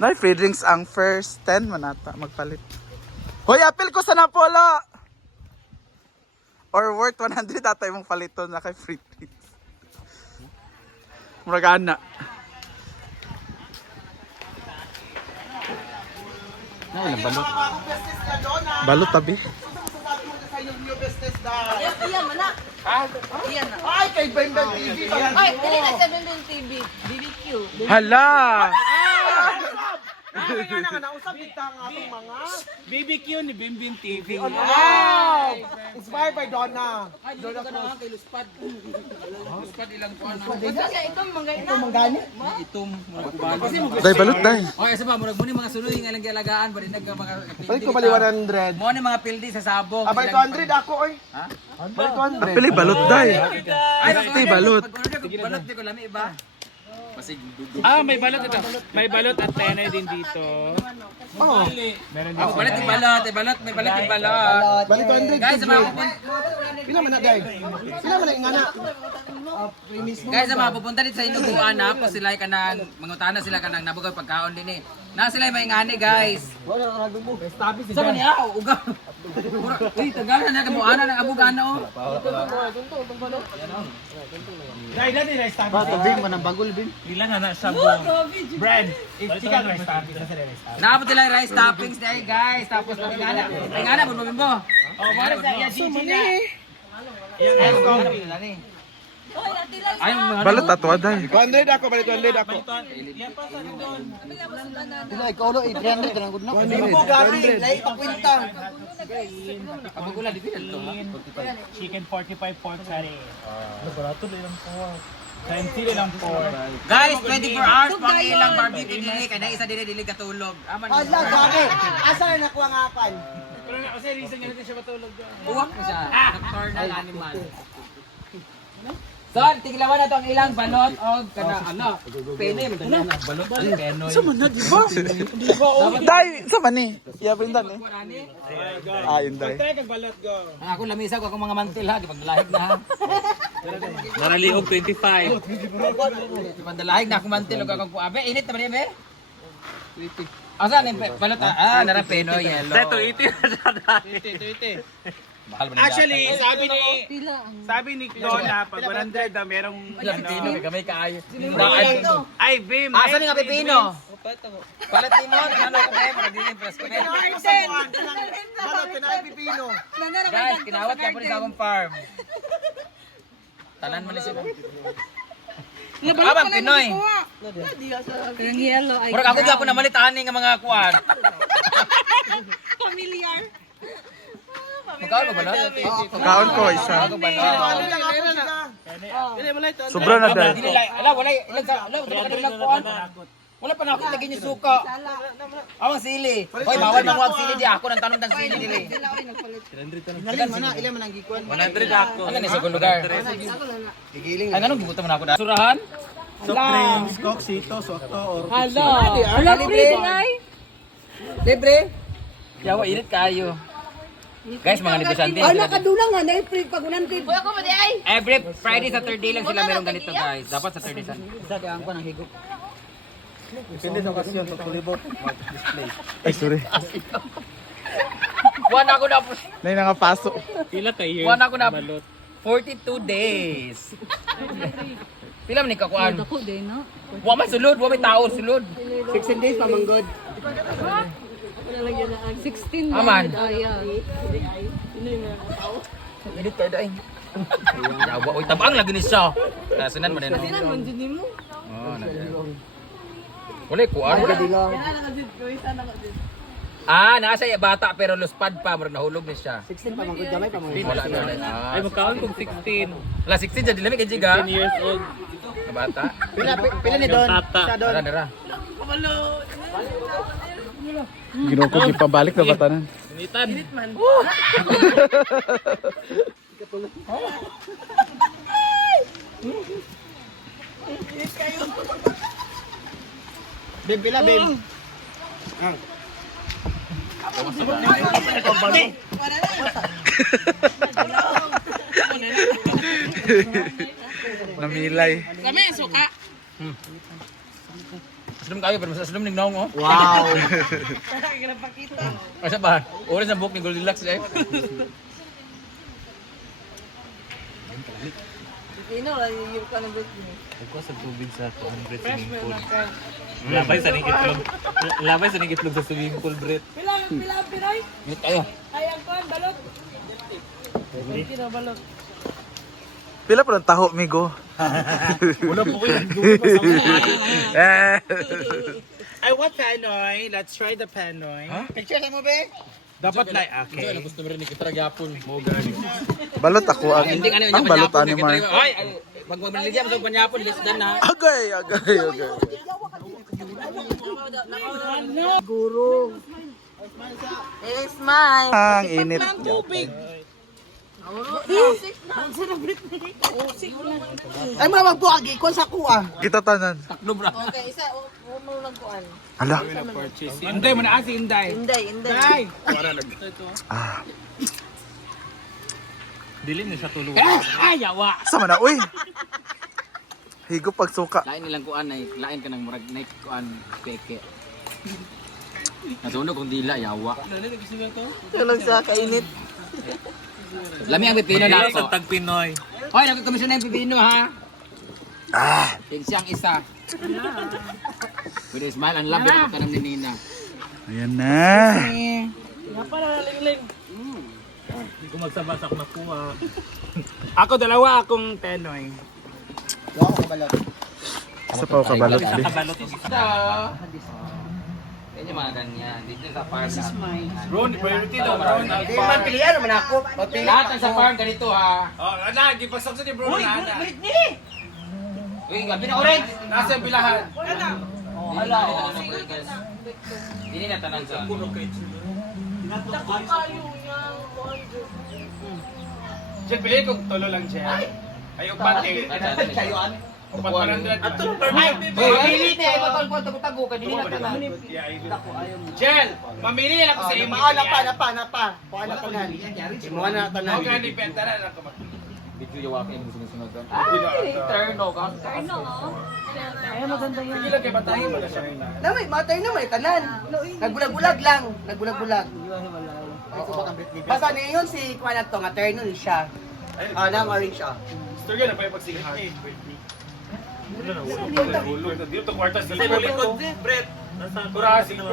Nay free drinks ang first 10 manata magpalit. Hoy, apil ko sa Napolo. Or worth 100 ata imong paliton na kay free drinks. Murag ana. Ay, balot. Balot tabi. Iyan man na. Iyan na. Ay, kay Bembang TV. Ay, dili na sa Bembang TV. BBQ. Hala! Ay, nga na, nausap kita ang atong mga. BBQ ni Bimbin TV. Wow! Inspired by Donna. Donna Cruz. Kay Luspad. Luspad ilang kuan. Kasi ito manggay na. Manggani? Itom, murag ubalo. Day balot day. Okay, sa ba murag mo ni mga sunoy nga lang gialagaan ba rin mga Balik ko bali 100. mo ni mga pildi sa sabong. Abay 200 ako, oy. Ha? Balik 200. Apil balot day. Ay, Stay balot. Balot di ko lami iba. Pasig dudug. May balot ito. May balot at tenor din dito. Oo. Ako balot yung balot, may balot yung balot. Balik 200. Guys, sa mga pupunta, Pila man na, guys? Pila man na ingana? guys, sa mga pupunta dito sa Inuguan na po sila kanang mangutana sila kanang nabugay pagkaon din eh. Na sila may ingani guys. Sa man niya, uga. Uy, tagalan na kamuana ng abugana oh. Dahil natin rice toppings. Bato, Bim, manang bagol, Bim. Ilan na sabong. Brand. Chicken rice toppings. Nasa rice toppings. Naabot nila yung rice toppings dahil guys. Tapos ingana. Ingana, bumabimbo. Oh, para sa iya Gigi na. Yes, go. Ay, Balot atwa day. 200 ako, balik 200 ako. Yan pa sa doon. Pila, ikaw ulo, 300 ka lang good na. 200. Lai, pakwintang. abugula di pinal to. Chicken 45 pork curry. Barato lang po. 20 lang po. Guys, 24 hours pang ilang barbecue dili kay na isa dili katulog. Aman. Hala, gabi. Asa na nakuha nga apan? Pero nga kasi reason nga natin siya matulog. Uwak na siya. Nocturnal animal. So, tiglawan na to ang ilang balot o kana ano. Pene mo na balot penoy. Sa man na di ba? Day, sa man ni. Ya brindan eh. Ah, yun day. Try kag balot go. Ako lamisa ko akong mga mantil ha, di paglahig na ha. Naraliog 25. Di pandalahig na akong mantil ug akong abe init naman ni be. Asa ni balot nara penoy yellow. Ito, iti na siya dati. Mahal man Actually, sabi ni Donna, pag 100 na merong pino gamay kaayo. ay, Bim. Asa ni nga pipino? Palit mo ano ko ba mo din press ko. Balot, pinay pipino. Guys, kinawat ka pa rin sa akong farm. Tanan mo ni sila. Abang Pinoy. Yung yellow ay Murag ako gyapon na malitaan nga mga kuan. familiar. Magkaon ba balot? Kaon ko isa. Ano lang ako sila? Sobra na day. Dili ala wala ilang sa ala dili lang kuan. Wala pa na ako lagi ni suka. Awang sili. Hoy bawal man kuan sili di ako nang tanong tan sili dili. Ilan man na, ilan man ang gikuan? 100 ako. Ano ni sa lugar? Gigiling. Ay anong gibutan man ako da? Surahan? Soft drinks, Coke, Cito, Soto, or Hala. Hala, libre ay. Libre? Yawa init kayo. Guys, mga negosante. nakadulang nga na free pag ulan kay. Ako mo di ay. Every Friday sa Saturday lang sila merong ganito guys. Dapat sa Saturday. isa kaya ang ko ng higop. Depende sa okasyon, tutulibot. Display. Ay, sorry. Buwan ako na po. Nay nangapaso. Pila kayo? Buwan ako na Balot. 42 days. Pila man ni kakuan? Ako din no. Wa man sulod, wa may tao sulod. 16 days pa manggod. Wala lang yan ang 16. Aman. Ayan. Edit kayo dai. Yawa oy tabang lagi ni siya. Nasunan man din. Sinan man din mo. Oh, na. Wala kuan. Nasa iya bata pero luspad pa, murag nahulog ni siya. 16 pa manggod, gamay pa manggod. Wala na. Ay, magkaon kung 16. Wala 16 sa dinami kay Jiga. 10 years old. Na bata. Pila ni Don? Tata. Sa Don. Dara dara. Ginoo ko gipabalik na batanan. Initan. Bim, pila, Bim. Namilay. Kami suka. Aslum kayo, pero mas aslum ning naong, oh. Wow. Asa ba? Oras na book ni Goldilocks, eh. Sino lang yung ka ng birthday? Ako sa tubig sa 200 swimming pool. Labay sa ning itlog. Labay sa ning itlog sa swimming pool, Brett. Pila Pinoy? Minit tayo. Ay, ang kuhan, balot. Hindi na balot. Pila pa ng taho, migo? Wala po kayo. Eh. I want Panoy. Let's try the Panoy. Picture mo, be? Dapat na, okay. Gusto mo rin ni Kitara Gyapon. Mo gani. Balot ako ang balot animal. Ay, pag magmaligyan mo sa panyapon, list dan na. Agay. It's mine. Ang init. Ay, mga magbuagi ko sa kuha. Kita tanan. Taklo, bra. Okay, isa, umo lang kuhan. Hala. Inday mo na asi, Inday. Inday. Ah. Dili na siya tulog. Ay, yawa! Sama na, uy. Higop pagsuka. Lain nilang kuan ay lain ka ng murag night kuan peke. Nasunog kung dila yawa. Tulog sa kainit. Lami ang pipino na Sa ako. tag Pinoy. Hoy, nagkomisyon na yung pipino ha. Ah. Tig siyang isa. With a smile and love ito tanong ni Nina. Ayan na. Hindi ko magsabasak na kuha. Ako dalawa akong Penoy. Isa pa ako kabalot. Isa Di. kabalot. Yan yung mga ganyan. Dito sa farm. Ron, priority daw. Ron, Hindi man pilihan naman ako. Pagpili Lahat ng sa farm ganito ha. Oh, ana, di pasok sa ni bro na ana. Uy, gabi na orange. Nasa yung bilahan. Hala. Dini na tanan sa. Diyan, pili kong tulo lang siya. Ayaw pati. Upat 100. At Mamili na ay batol ko tago ka dini na tanan. Jel, mamili na ako sa imo. napa. Kuha na tanan. Imuha na tanan. Okay, di penta na lang ko. Video yawa kayo mo sunod doon. Turno ka. Turno, oh. Ay, maganda yan. Sige lang kay batahin mo na siya. Namay, matay na may tanan. Nagbulag-bulag lang. Nagbulag-bulag. Basta niyon si kuha na to, nga terno ni siya. Na orange siya. Storya na pa yung pagsigahan. Dito kwartas na sa likod, Brett. Kurasi ko.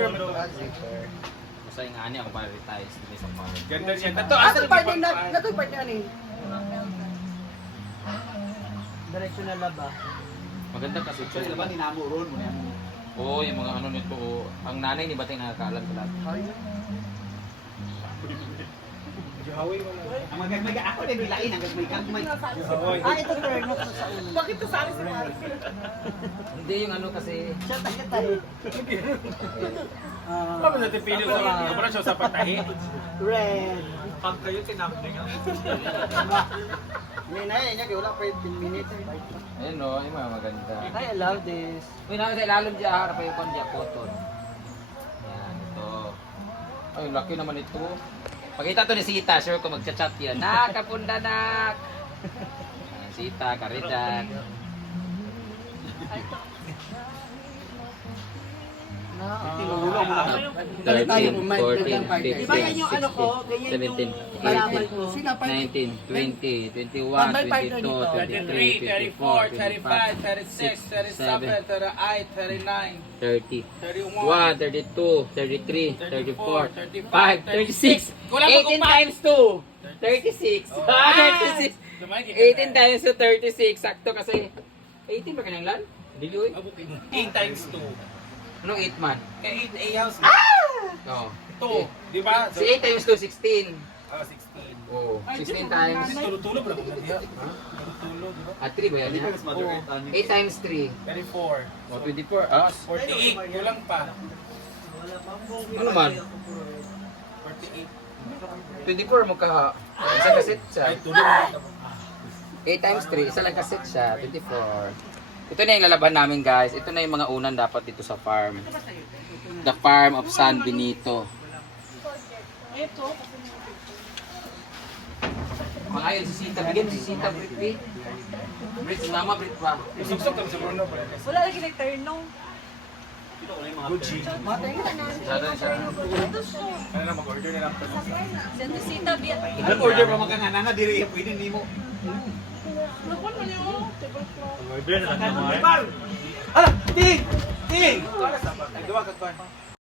Basta yung ani ako para retire sa farm. Ganda siya. Tato, Ato asa partner na, nato partner ni. Maganda kasi ito. Sila ba ninamo ron mo na? Oo, yung mga ano nito. Ang nanay ni Batay nakakaalam sa lahat. Ang magagmay ako din bilain ang gagmay. Ito terno ko sa ulo. Bakit to sali si Mari? Hindi yung ano kasi. Siya tayo. Paano natin pili sa mga siya sa patahi? Red. Pag kayo tinapin nga. May na niya wala pa 15 minutes. Ayun no, yung mga maganda. I love this. Uy, nakita ilalom dyan, harap yung kondya, cotton. Yan, ito. Ay, laki naman ito. Pagkita to ni Sita, sure ko magchat-chat yan. Nakapunda nak! Sita, karidan. 13, 14, 15, 16, 17, 18, 19, 20, 21, 22, 23, 24, 25, 36, 37, 38, 39, 30, 31, 1, 32, 33, 34, 35, 36, Kulang pa 18 times 2, 36. 36. 18 times 2, 36. Sakto kasi. 18 ba kanyang lan? Dili, uy. 8 times 2. Anong 8 man? Eh, 8 a-house. Oo. 2. Di ba? Si 8 times 2, 16. 16. Oo. 16 times. Tulog lang ako niya. Tulog, di ba? 3 ba yan? 8 times 3. 24. O, 24. Ah, 48. Kulang pa. ano man? 48. 24 mo ka. Isa kasit siya. Ay, tulog lang. 8 times 3, isa lang kasit siya. 24. Ito na yung lalaban namin guys. Ito na yung mga unan dapat dito sa farm. The Farm of San Benito. Mga yun si Sita. Bigyan si Sita, Brit. Brit, mama, Brit pa. Suksok kami sa Bruno. Wala lagi nag-turno. Sentosita, biat. Order pa makanana diri pwede nimo. Napon mo niyo. Order na lang mo. Ala, ting! Ting! Duwa ka